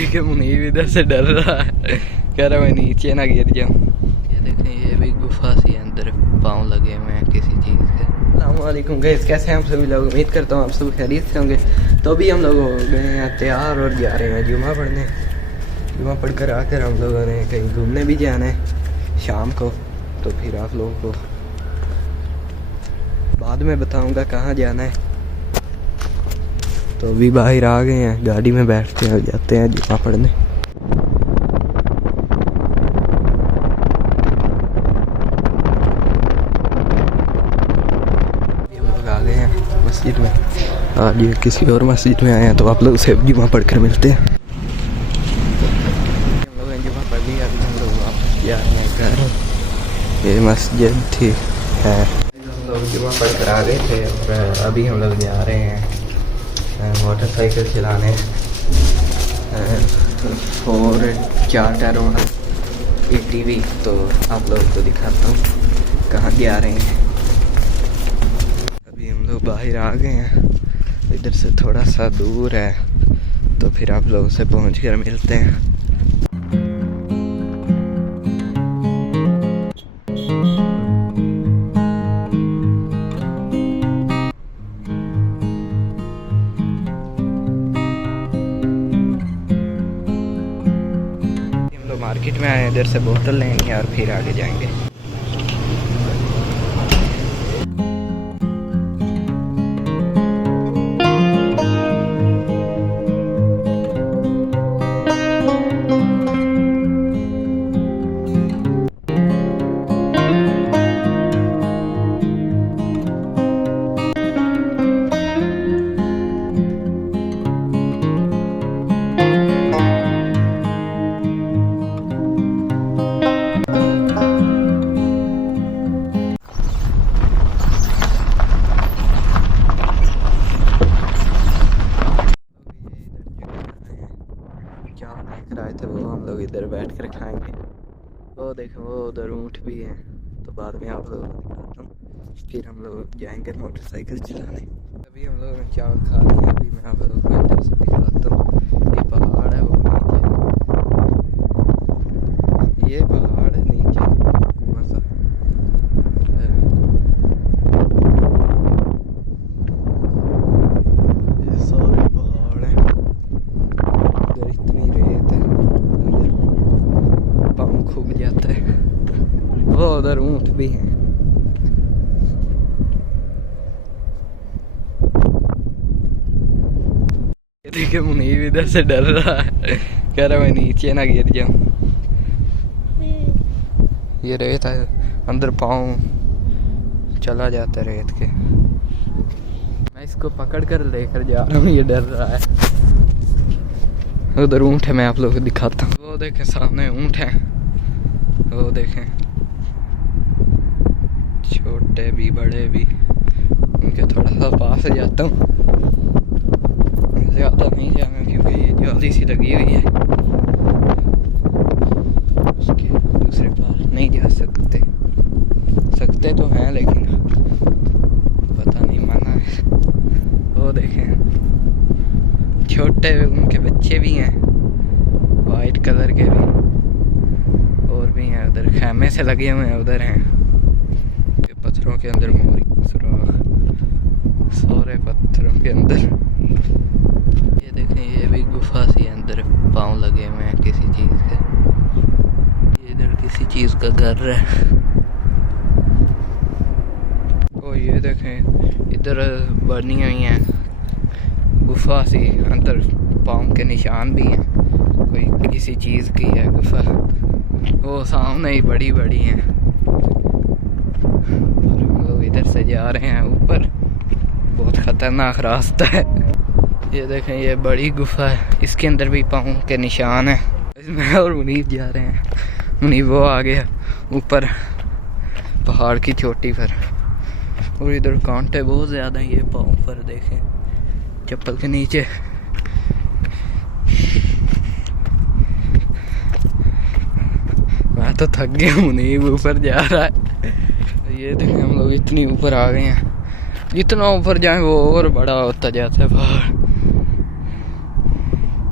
देखे मुनीब इधर से डर रहा है, कह रहा मैं नीचे ना गिर जाऊँ। ये देखें ये भी गुफा सी अंदर पाँव लगे हुए हैं किसी चीज़ के। अस्सलामुअलैकुम गाइस, कैसे हैं आप सभी लोग? उम्मीद करता हूँ आप सब खैरियत से होंगे। तो अभी हम लोग हो गए हैं तैयार और जा रहे हैं जुमा पढ़ने। जुमा पढ़ कर आकर हम लोगों ने कहीं घूमने भी जाना है शाम को, तो फिर आप लोगों को बाद में बताऊंगा कहाँ जाना है। तो अभी बाहर आ गए हैं, गाड़ी में बैठते हैं और जाते हैं जुमा पढ़ने। हम लोग आ गए हैं मस्जिद में, आज ये किसी और मस्जिद में आए हैं, तो आप लोग से जुमा पढ़ कर मिलते हैं। हम लोग ने जुमा पढ़ लिया, अभी हम लोग वापस जा रहे हैं घर। ये मस्जिद थी है, हम लोग जुमा पढ़ कर आ गए थे और अभी हम लोग जा रहे हैं मोटरसाइकिल चलाने। 4 टायरों वाला ATV। तो आप लोगों को दिखाता हूँ कहाँ जा रहे हैं। अभी हम लोग बाहर आ गए हैं, इधर से थोड़ा सा दूर है, तो फिर आप लोगों से पहुँच कर मिलते हैं। मार्केट में आए, इधर से बोतल लेंगे और फिर आगे जाएंगे। आए थे वो हम लोग इधर बैठ कर खाएंगे। वो देखो वो उधर ऊँट भी है, तो बाद में आप लोगों को दिखाता हूँ। फिर हम लोग जाएंगे मोटरसाइकिल चलाने। अभी हम लोग ने चावल खा लिया, अभी मैं आप लोगों को इधर से दिखाता हूँ। ये पहाड़ है, वो नीचे, ये पहाड़ है नीचे मसा खूब जाता है। वो उधर ऊँट भी हैं। ये देखिए मुनीब इधर से डर रहा है, कह रहा मैं नीचे ना गिर जाऊँ। ये रेत है, अंदर पाँव चला जाता है रेत के। मैं इसको पकड़ कर लेकर जा रहा हूँ, ये डर रहा है। उधर ऊँट है, मैं आप लोगों को दिखाता हूँ। वो देखें सामने ऊँट है, वो देखें छोटे भी बड़े भी। उनके थोड़ा सा पास जाता हूँ, ज़्यादा नहीं जाना क्योंकि ये जाली सी लगी हुई है, उसके दूसरे पार नहीं जा सकते तो हैं लेकिन पता नहीं मना है। वो देखें छोटे उनके बच्चे भी हैं, वाइट कलर के भी, और भी हैं। उधर खैमे से लगे हुए हैं, उधर हैं पत्थरों के अंदर मोरी सुराख, सारे पत्थरों के अंदर। ये देखें ये भी गुफा सी अंदर पाँव लगे हुए हैं किसी चीज़ के। ये इधर किसी चीज़ का घर है। और ये देखें इधर बनी हुई हैं गुफा सी, अंदर पाँव के निशान भी हैं, कोई किसी चीज़ की है गुफा। वो सामने ही बड़ी बड़ी हैं। हम लोग इधर से जा रहे हैं ऊपर, बहुत ख़तरनाक रास्ता है। ये देखें ये बड़ी गुफा है, इसके अंदर भी पाँव के निशान हैं। इसमें और मुनीब जा रहे हैं, मुनीब वो आ गया ऊपर पहाड़ की चोटी पर। और इधर कांटे बहुत ज़्यादा हैं ये पाँव पर, देखें चप्पल के नीचे। मैं तो थक गया, मुनीब ऊपर जा रहा है। ये देखें हम लोग इतनी ऊपर आ गए हैं, जितना ऊपर जाए वो और बड़ा होता जाता है पहाड़।